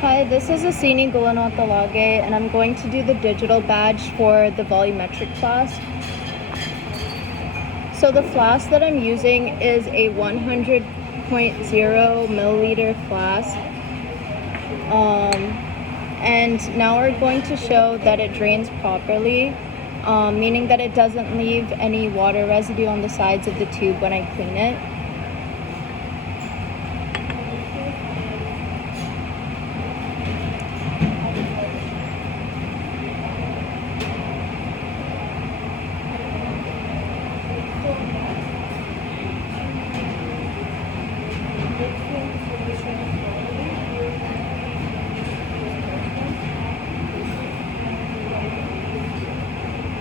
Hi, this is Asini Gulanawatthalage, and I'm going to do the digital badge for the Volumetric flask. So the flask that I'm using is a 100.0 milliliter flask. And now we're going to show that it drains properly, meaning that it doesn't leave any water residue on the sides of the tube when I clean it.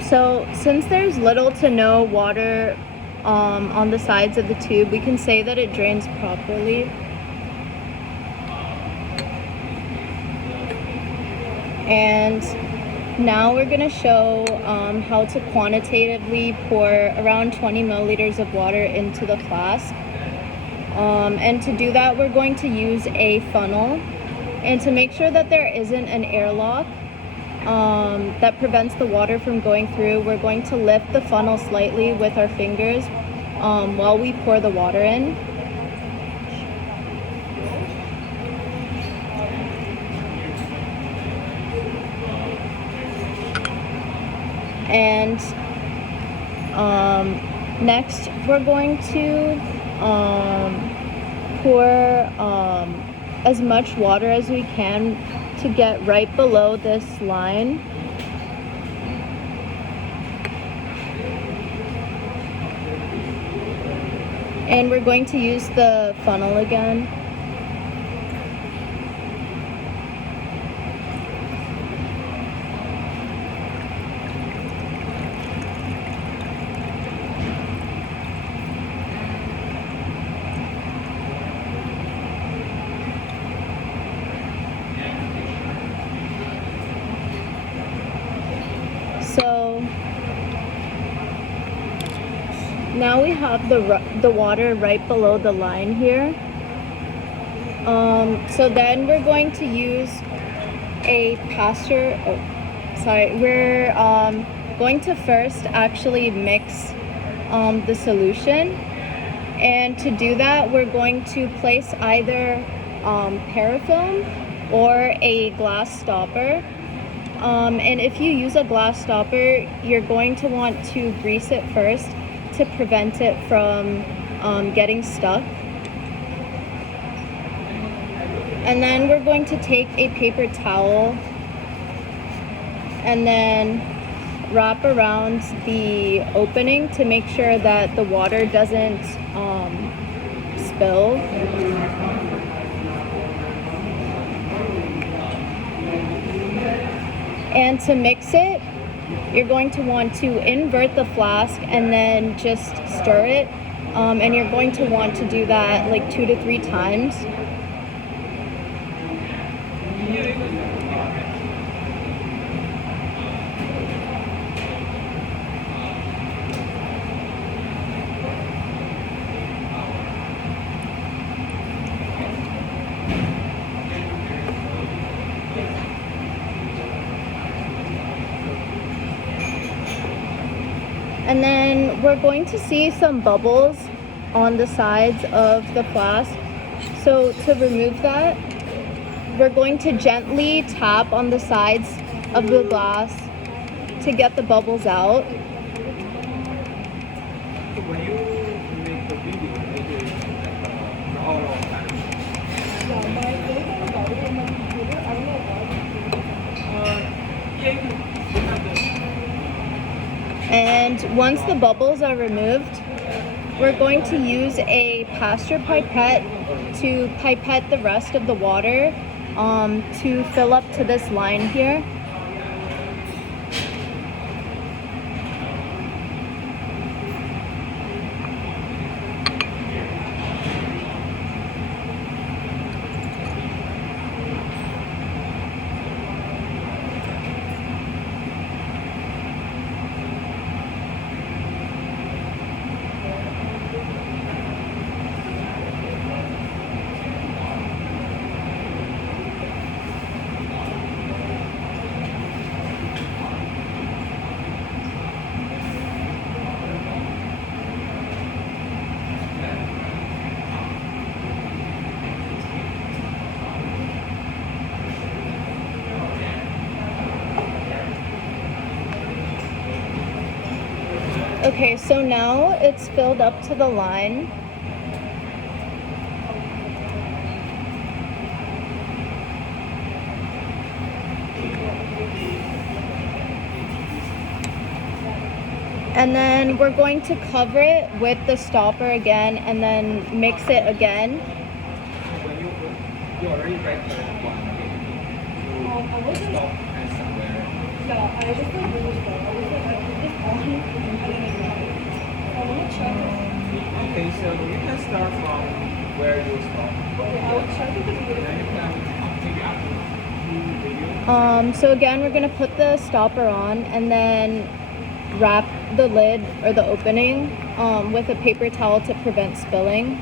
So since there's little to no water on the sides of the tube, we can say that it drains properly. And now we're going to show how to quantitatively pour around 20 milliliters of water into the flask. And to do that, we're going to use a funnel. And to make sure that there isn't an airlock that prevents the water from going through, we're going to lift the funnel slightly with our fingers while we pour the water in. And next we're going to pour as much water as we can to get right below this line. And we're going to use the funnel again. So now we have the water right below the line here. So then we're going to use a pasture. We're going to first actually mix the solution, and to do that, we're going to place either parafilm or a glass stopper. And if you use a glass stopper, you're going to want to grease it first to prevent it from getting stuck. And then we're going to take a paper towel and then wrap around the opening to make sure that the water doesn't spill. And to mix it, you're going to want to invert the flask and then just stir it. And you're going to want to do that like 2 to 3 times. And then we're going to see some bubbles on the sides of the flask. So to remove that, we're going to gently tap on the sides of the glass to get the bubbles out. And once the bubbles are removed, we're going to use a pasture pipette to pipette the rest of the water to fill up to this line here. Okay, so now it's filled up to the line. And then we're going to cover it with the stopper again and then mix it again. When you already read the one, I wasn't. stop and somewhere. Yeah, I just like really slow. I was like, I put this on and then I got it. I want to check it. Okay, so you can start from where you stop. Okay, I will check it this Then video. you can take out the video. So again, we're gonna put the stopper on and then wrap the lid or the opening with a paper towel to prevent spilling.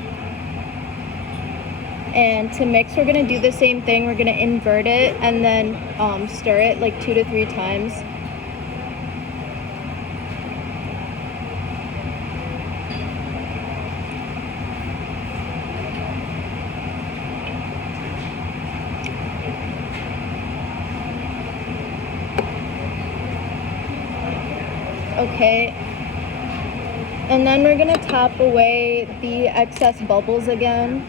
And to mix, we're gonna do the same thing. We're gonna invert it and then stir it like 2 to 3 times. Okay, and then we're gonna tap away the excess bubbles again.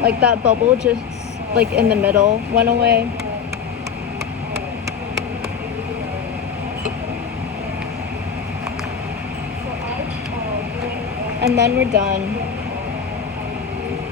Like that bubble just like in the middle went away. And then we're done.